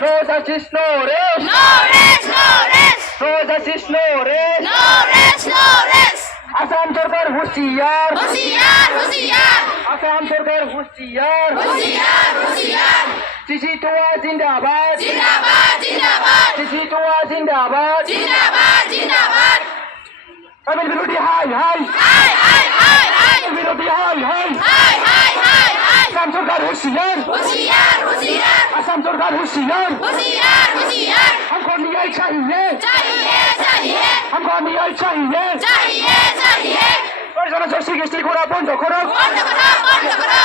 No justice, no rest. No rest, no rest. No justice, no rest. No rest, no rest. Assam সরকার হুঁশিয়ার, হুঁশিয়ার, হুঁশিয়ার, আসাম সরকার হুঁশিয়ার। হুঁশিয়ার, হুঁশিয়ার। সিসি টোয়া জিন্দাবাদ, জিন্দাবাদ, জিন্দাবাদ, সিসি টোয়া জিন্দাবাদ। জিন্দাবাদ, জিন্দাবাদ। তামিল বিরোধী হাই হাই, হাই, হাই, হাই, হাই, তামিল বিরোধী হাই হাই। হাই, হাই, হাই, হাই। আসাম সরকার হুঁশিয়ার, হুঁশিয়ার, হুঁশিয়ার, আসাম সরকার হুঁশিয়ার। হুঁশিয়ার, হুঁশিয়ার। हमको न्याय चाहिए, चाहिए, चाहिए, हमको न्याय चाहिए। चाहिए, चाहिए। জনগোষ্ঠী গোষ্ঠী করা বন্ধ করো, বন্ধ করো, বন্ধ করো,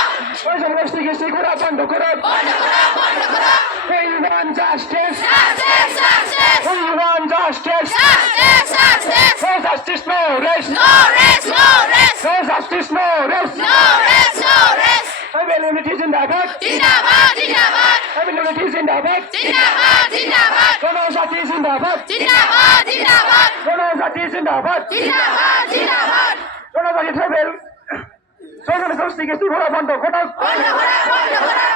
জনগোষ্ঠী গোষ্ঠী করা বন্ধ করো। বন্ধ করো, বন্ধ করো। We want justice, Success, success, we want justice. success, success. No justice, no rest. No rest, no rest. No justice, no rest. No rest, no rest. Tribal unity জিন্দাবাদ, জিন্দাবাদ, জিন্দাবাদ, tribal unity জিন্দাবাদ। জিন্দাবাদ, জিন্দাবাদ, জনজাতি জিন্দাবাদ, জিন্দাবাদ, জিন্দাবাদ, জনজাতি জিন্দাবাদ। জিন্দাবাদ, জিন্দাবাদ। জনজাতি ট্রাইবেল জনগোষ্ঠী গোষ্ঠী করা বন্ধ করো। বন্ধ করো, বন্ধ করো।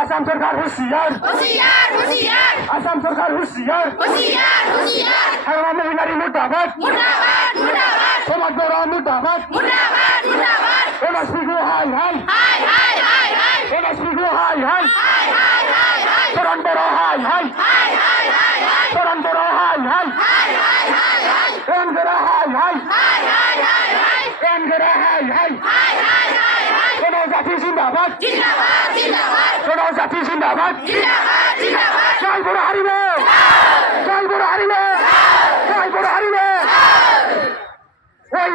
আসাম সরকার হুঁশিয়ার, হুঁশিয়ার, হুঁশিয়ার, আসাম সরকার হুঁশিয়ার। হুঁশিয়ার, হুঁশিয়ার। হাওড়া মহিলারি মুর্দাবাদ, মুর্দাবাদ, মুর্দাবাদ, সমাজ বড় মুর্দাবাদ। মুর্দাবাদ, মুর্দাবাদ। এমএসপি হাই হাই, হাই, হাই, হাই, হাই, এমএসপি হাই হাই। হাই, হাই, হাই, হাই, চরণ বড় হাই হাই, হাই, হাই, হাই, হাই, চরণ বড় হাই হাই। হাই, হাই, হাই, হাই, এনগরা হাই হাই, হাই, হাই, হাই, হাই, এনগরা হাই হাই। হাই, হাই, হাই, হাই। জনজাতি জিন্দাবাদ, জিন্দাবাদ, জিন্দাবাদ, জনজাতি জিন্দাবাদ। জিন্দাবাদ, জিন্দাবাদ। জয় বড় হারিবে, জয় বড় হারিবে, জয় বড় হারিবে। ওই